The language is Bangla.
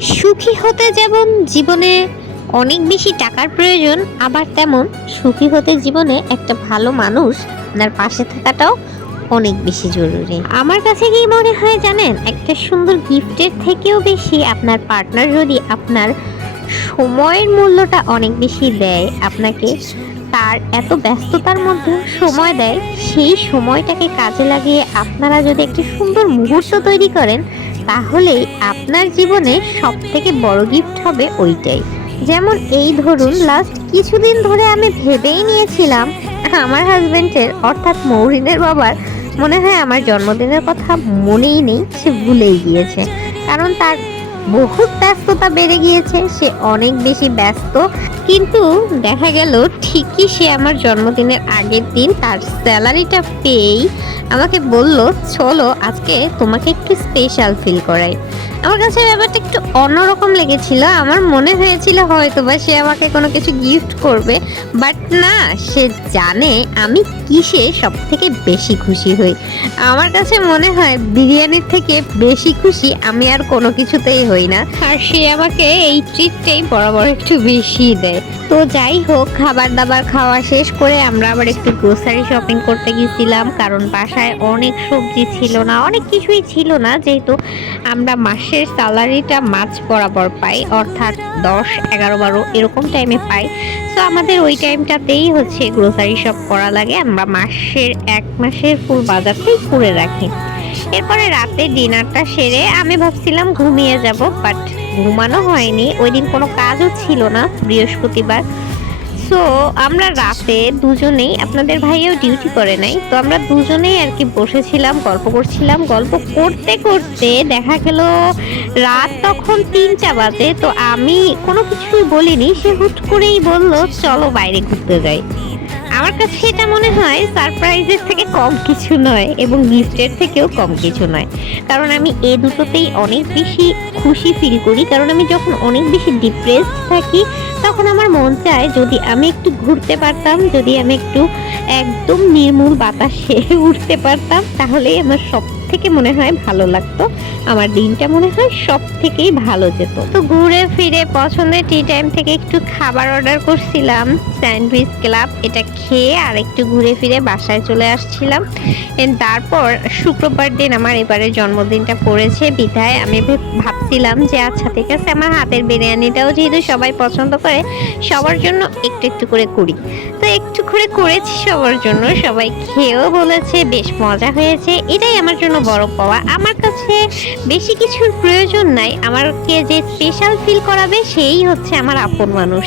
সুখী হতে যেমন জীবনে অনেক বেশি টাকার প্রয়োজন, আবার তেমন সুখী হতে জীবনে একটা ভালো মানুষ আপনার পাশে থাকাটাও অনেক বেশি জরুরি। আমার কাছে কি মনে হয় জানেন, একটা সুন্দর গিফটের থেকেও বেশি আপনার পার্টনার যদি আপনার সময়ের মূল্যটা অনেক বেশি দেয় আপনাকে, তার এত ব্যস্ততার মধ্যে সময় দেয়, সেই সময়টাকে কাজে লাগিয়ে আপনারা যদি একটি সুন্দর মুহূর্ত তৈরি করেন, তাহলে আপনার জীবনে সব থেকে বড় গিফট হবে ওইটাই। যেমন এই ধরুন, লাস্ট কিছুদিন ধরে আমি ভেবেই নিয়েছিলাম আমার হাজবেন্ডের অর্থাৎ মৌরিনের বাবার মনে হয় আমার জন্মদিনের কথা মনেই নেই, সে ভুলেই গিয়েছে। কারণ তার বহুত ব্যস্ততা বেড়ে গিয়েছে, সে অনেক বেশি ব্যস্ত। কিন্তু দেখা গেল ঠিকই সে আমার জন্মদিনের আগের দিন তার স্যালারিটা পেয়েই আমাকে বলল, চলো আজকে তোমাকে একটু স্পেশাল ফিল করাই। আমার কাছে ব্যাপারটা একটু অন্যরকম লেগেছিল। আমার মনে হয়েছিল হয়তো বা সে আমাকে কোনো কিছু গিফট করবে, বাট না, সে জানে আমি কিসে সব থেকে বেশি খুশি হই। আমার কাছে মনে হয় বিরিয়ানির থেকে বেশি খুশি আমি আর কোনো কিছুতেই হই না, আর সে আমাকে এই ট্রিটটাই বরাবর একটু বেশি দেয়। তো যাই হোক, খাবার দাবার খাওয়া শেষ করে আমরা আবার একটু গ্রোসারি শপিং করতে গেছিলাম, কারণ বাসায় অনেক সবজি ছিল না, অনেক কিছুই ছিল না, যেহেতু আমরা মাসের স্যালারিটা মার্চ বরাবর পাই, অর্থাৎ 10, 11, 12 এরকম টাইমে পাই। তো আমাদের ওই টাইমটাতেই হচ্ছে গ্রোসারি শপ করা লাগে, আমরা মাসের 1 মাসের ফুল বাজারটাই করে রাখি। এরপরে রাতে ডিনারটা সেরে আমি ভাবছিলাম ঘুমিয়ে যাব, বাট ঘুমানো হয়নি। ওই দিন কোনো কাজও ছিল না, বৃহস্পতিবার। সো আমরা রাতে দুজনেই, আপনাদের ভাইও ডিউটি করে নাই, তো আমরা দুজনেই আর কি বসেছিলাম, গল্প করছিলাম। গল্প করতে করতে দেখা গেল রাত তখন 3টা বাজে। তো আমি কোনো কিছুই বলিনি, সে হুট করেই বলল চলো বাইরে ঘুরতে যাই। আমার কাছে এটা মনে হয় সারপ্রাইজের থেকে কম কিছু নয়, এবং গিফটের থেকেও কম কিছু নয়। কারণ আমি এ দুটোতেই অনেক বেশি খুশি ফিল করি। কারণ আমি যখন অনেক বেশি ডিপ্রেসড থাকি, তখন আমার মন চায় যদি আমি একটু ঘুরতে পারতাম, যদি আমি একটু একদম নির্মূল বাতাসে উঠতে পারতাম, তাহলেই আমার সব থেকে মনে হয় ভালো লাগতো, আমার দিনটা মনে হয় সব থেকেই ভালো যেত। তো ঘুরে ফিরে পছন্দের টি টাইম থেকে একটু খাবার অর্ডার করছিলাম, স্যান্ডউইচ ক্লাব, এটা খেয়ে আর একটু ঘুরে ফিরে বাসায় চলে আসছিলাম। তারপর শুক্রবার দিন আমার এবারে জন্মদিনটা পড়েছে বিধায় আমি ভাবছিলাম যে আচ্ছা ঠিক আছে, আমার হাতের বিরিয়ানিটাও যেহেতু সবাই পছন্দ করে, সবার জন্য একটু একটু করে করি। তো একটু করে করেছি সবার জন্য, সবাই খেয়েও বলেছে বেশ মজা হয়েছে। এটাই আমার জন্য বড় পাওয়া। আমার কাছে বেশি কিছুর প্রয়োজন নাই, আমাকে যে স্পেশাল ফিল করাবে সেই হচ্ছে আমার আপন মানুষ।